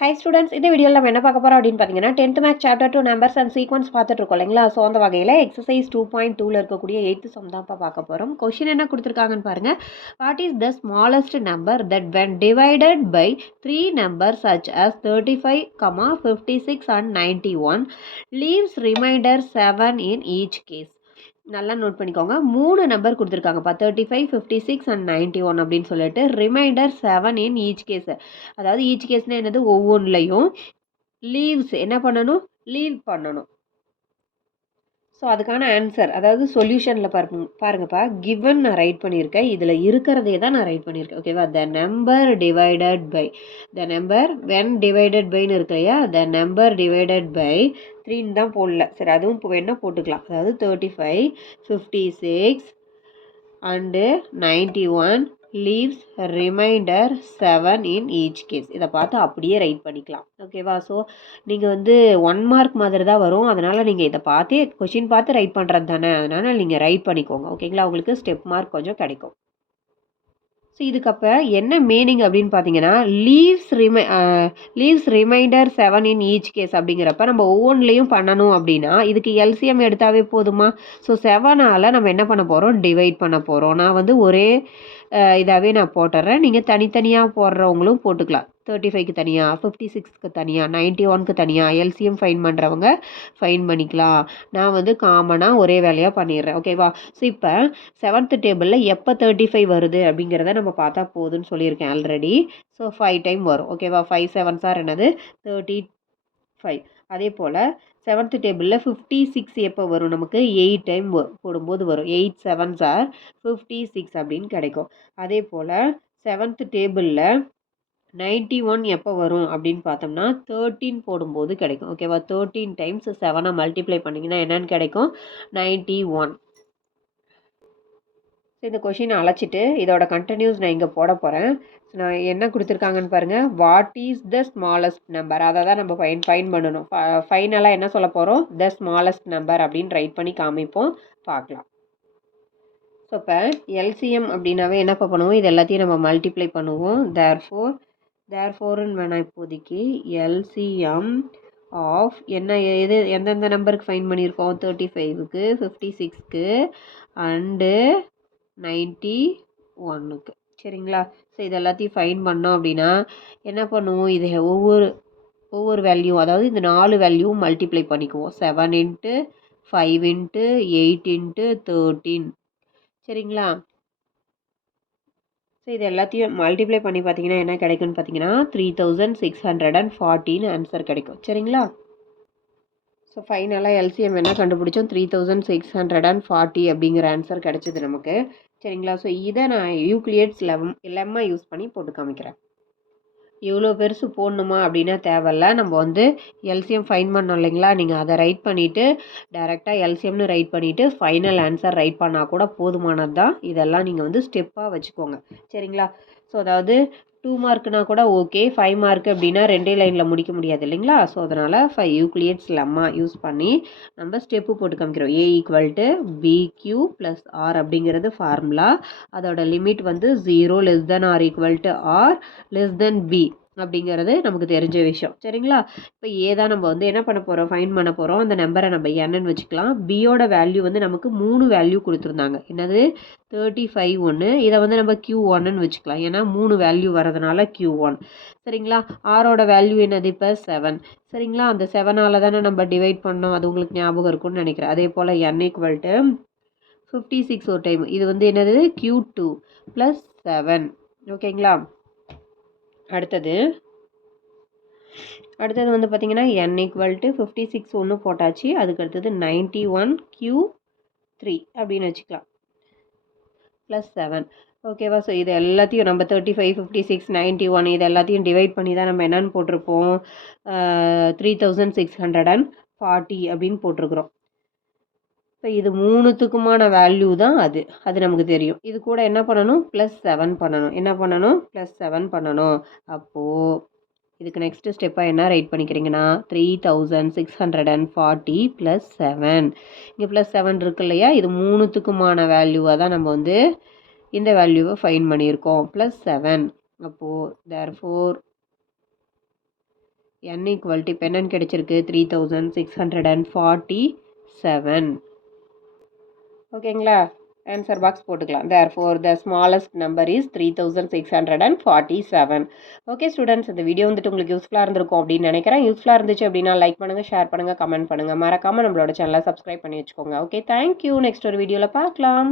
Hi students, இந்த வீடியோவில் நம்ம என்ன பார்க்க போகிறோம் அப்படின்னு பார்த்தீங்கன்னா 10th maths chapter 2 numbers and sequence பார்த்துட்டு இருக்கோம் இல்லைங்களா. ஸோ அந்த வகையில் எக்ஸசைஸ் 2.2ல் இருக்கக்கூடிய 8th சம் தான்ப்பா பார்க்க போகிறோம். கொஷின் என்ன கொடுத்துருக்காங்கன்னு பாருங்கள். What is the smallest number that when divided by 3 numbers such as 35, 56 and 91 leaves remainder 7 in each case? நல்லா நோட் பண்ணிக்கோங்க. 3 நம்பர் கொடுத்துருக்காங்கப்பா, 35, 56 அண்ட் 91 அப்படின்னு சொல்லிட்டு ரிமைண்டர் 7 இன் ஈச் கேஸ். அதாவது ஈச் கேஸ்னால் என்னது, ஒவ்வொன்றுலையும் லீவ்ஸ் என்ன பண்ணணும், லீவ் பண்ணணும். ஸோ அதுக்கான ஆன்சர், அதாவது சொல்யூஷனில் பாருங்கப்பா, கிவன் நான் ரைட் பண்ணியிருக்கேன், இதில் இருக்கிறதே தான் நான் ரைட் பண்ணியிருக்கேன். ஓகேவா. The number divided by, the number when divided பைன்னு இருக்கு இல்லையா, த நம்பர் டிவைடட் பை 3 தான் போடல. சரி, அதுவும் இப்போ வேணால் போட்டுக்கலாம். அதாவது 35, 56 and 91 leaves remainder 7 in each case. இதை பார்த்து அப்படியே ரைட் பண்ணிக்கலாம். ஓகேவா. ஸோ நீங்கள் வந்து 1 மார்க் மாதிரி தான் வரும். அதனால் நீங்கள் இதை பார்த்தே கொஷின் பார்த்து ரைட் பண்ணுறது தானே, அதனால் நீங்கள் ரைட் பண்ணிக்கோங்க. ஓகேங்களா. உங்களுக்கு ஸ்டெப் மார்க் கொஞ்சம் கிடைக்கும். ஸோ இதுக்கப்போ என்ன மீனிங் அப்படின்னு பார்த்தீங்கன்னா, leaves remainder 7 in each case அப்படிங்கிறப்ப நம்ம ஒவ்வொன்றுலையும் பண்ணணும் அப்படின்னா இதுக்கு எல்சிஎம் எடுத்தாவே போதுமா. ஸோ 7ஆல் நம்ம என்ன பண்ண போகிறோம், டிவைட் பண்ண போகிறோம். நான் வந்து ஒரே இதாகவே நான் போட்டுடுறேன். நீங்கள் தனித்தனியாக போடுறவங்களும் போட்டுக்கலாம். 35க்கு தனியாக, 56க்கு தனியாக, 91க்கு தனியாக எல்சிஎம் ஃபைன் பண்ணுறவங்க ஃபைன் பண்ணிக்கலாம். நான் வந்து காமனாக ஒரே வேலையாக பண்ணிடுறேன். ஓகேவா. ஸோ இப்போ 7th டேபிளில் எப்போ 35 வருது அப்படிங்கிறத நம்ம பார்த்தா போதுன்னு சொல்லியிருக்கேன் ஆல்ரெடி. ஸோ 5 டைம் வரும். ஓகேவா. 5 7s ஆர் என்னது 35. அதே போல் 7th டேபிளில் 56 எப்போ வரும், நமக்கு 8 டைம் போடும்போது வரும். 8 7s ஆர் 56 அப்படின்னு கிடைக்கும். அதே போல் 7th டேபிளில் 91 எப்போ வரும் அப்படின்னு பார்த்தோம்னா 13 போடும்போது கிடைக்கும். ஓகேவா. 13 டைம்ஸ் 7 மல்டிப்ளை பண்ணிங்கன்னா என்னென்னு கிடைக்கும், 91. ஸோ இந்த கொஷினை அழைச்சிட்டு இதோட கண்டினியூஸ் நான் இங்கே போட போகிறேன். நான் என்ன கொடுத்துருக்காங்கன்னு பாருங்கள். What is the smallest number, அதை தான் நம்ம ஃபைன் பண்ணணும். ஃபைனலாக என்ன சொல்ல போகிறோம், த ஸ்மாலஸ்ட் நம்பர் அப்படின்னு ரைட் பண்ணி காமிப்போம், பார்க்கலாம். ஸோ இப்போ எல்சிஎம் அப்படின்னாவே என்ன பண்ணுவோம், இது எல்லாத்தையும் நம்ம மல்டிப்ளை பண்ணுவோம். தேர்ஃபோர்ன்னு வேணாம் இப்போதைக்கு. எல்சிஎம் ஆஃப் என்ன, எந்தெந்த நம்பருக்கு ஃபைன் பண்ணியிருக்கோம், 35க்கு, 56க்கு அண்டு 91க்கு. சரிங்களா. ஸோ இது எல்லாத்தையும் ஃபைன் பண்ணோம் அப்படின்னா என்ன பண்ணுவோம், இது ஒவ்வொரு வேல்யூ, அதாவது இந்த 4 வேல்யூவும் மல்டிப்ளை பண்ணிக்குவோம். 7 × 5 × 8 × 13. சரிங்களா. ஸோ இது எல்லாத்தையும் மல்டிப்ளை பண்ணி பார்த்தீங்கன்னா என்ன கிடைக்கும்னு பார்த்தீங்கன்னா 3640 ஆன்சர் கிடைக்கும். சரிங்களா. ஸோ ஃபைனலாக எல்சிஎம் என்ன கண்டுபிடிச்சோம், 3640 அப்படிங்கிற ஆன்சர் கிடைச்சிது நமக்கு. சரிங்களா. ஸோ இதை நான் யூக்ளியட்ஸ் லெம்மா யூஸ் பண்ணி போட்டு காமிக்கிறேன். இவ்வளோ பெருசு போடணுமா அப்படின்னா தேவையில்ல. நம்ம வந்து எல்சிஎம் ஃபைன் பண்ணோம் இல்லைங்களா, நீங்கள் அதை ரைட் பண்ணிவிட்டு டைரெக்டாக எல்சிஎம்னு ரைட் பண்ணிவிட்டு ஃபைனல் ஆன்சர் ரைட் பண்ணால் கூட போதுமானது தான். இதெல்லாம் நீங்கள் வந்து ஸ்டெப்பாக வச்சுக்கோங்க. சரிங்களா. ஸோ அதாவது 2 மார்க்னா கூட ஓகே, 5 மார்க் அப்படின்னா 2 லைனில் முடிக்க முடியாது இல்லைங்களா. ஸோ அதனால் 5 யூக்ளியட்ஸ் லெம்மா யூஸ் பண்ணி நம்ம ஸ்டெப்பு போட்டு காமிக்கிறோம். A = BQ + R அப்படிங்கிறது ஃபார்முலா. அதோட லிமிட் வந்து 0 <= R <= B அப்படிங்கிறது நமக்கு தெரிஞ்ச விஷயம். சரிங்களா. இப்போ ஏதான் நம்ம வந்து என்ன பண்ண போகிறோம், ஃபைன் பண்ண போகிறோம். அந்த நம்பரை நம்ம என்னன்னு வச்சுக்கலாம். பியோட வேல்யூ வந்து நமக்கு 3 வேல்யூ கொடுத்துருந்தாங்க. என்னது 35 ஒன்று, இதை வந்து நம்ம Q1ன்னு வச்சுக்கலாம். ஏன்னா 3 வேல்யூ வரதுனால Q1. சரிங்களா. ஆரோட வேல்யூ என்னது இப்போ 7. சரிங்களா. அந்த 7ஆல் தானே நம்ம டிவைட் பண்ணோம், அது உங்களுக்கு ஞாபகம் இருக்கும்னு நினைக்கிறேன். அதே போல் N = 56 ஒரு டைம். இது வந்து என்னது Q2 + 7. ஓகேங்களா. அடுத்தது வந்து பார்த்திங்கன்னா N = 56 ஒன்று போட்டாச்சு. அதுக்கு அடுத்தது 91 Q3 அப்படின்னு வச்சுக்கலாம் +7. ஓகேவா. ஸோ இது எல்லாத்தையும் நம்ம 35, 56, 91 இது எல்லாத்தையும் டிவைட் பண்ணி தான் நம்ம என்னென்னு போட்டிருப்போம், 3640 அப்படின்னு போட்டிருக்கிறோம். இப்போ இது 3த்துக்குமான வேல்யூ தான் அது நமக்கு தெரியும். இது கூட என்ன பண்ணணும், +7 பண்ணணும். என்ன பண்ணணும், +7 பண்ணணும். அப்போது இதுக்கு நெக்ஸ்ட்டு ஸ்டெப்பாக என்ன ரைட் பண்ணிக்கிறீங்கன்னா 3640 + 7. இங்கே +7 இருக்கு இல்லையா, இது 3த்துக்குமான வேல்யூவாக தான் நம்ம வந்து இந்த வேல்யூவை ஃபைன் பண்ணியிருக்கோம். +7. அப்போது தேர்ஃபோர் n ஈக்குவல் டு இப்போ என்னன்னு கிடைச்சிருக்கு 3647. ஓகேங்களா? ஆன்சர் பாக்ஸ் போட்டுக்கலாம். therefore the smallest number is 3647. Okay students, இந்த வீடியோ வந்துட்டு உங்களுக்கு யூஸ்ஃபுல்லாக இருந்திருக்கும் அப்படின்னு நினைக்கிறேன். யூஸ்ஃபுல்லாக இருந்துச்சு அப்படின்னா லைக் பண்ணுங்கள், ஷேர் பண்ணுங்கள், கமெண்ட் பண்ணுங்கள். மறக்காமல் நம்மளோட சேனலை சப்ஸ்கிரைப் பண்ணி வச்சுக்கோங்க. Okay, thank you. நெக்ஸ்ட் ஒரு வீடியோவில் பார்க்கலாம்.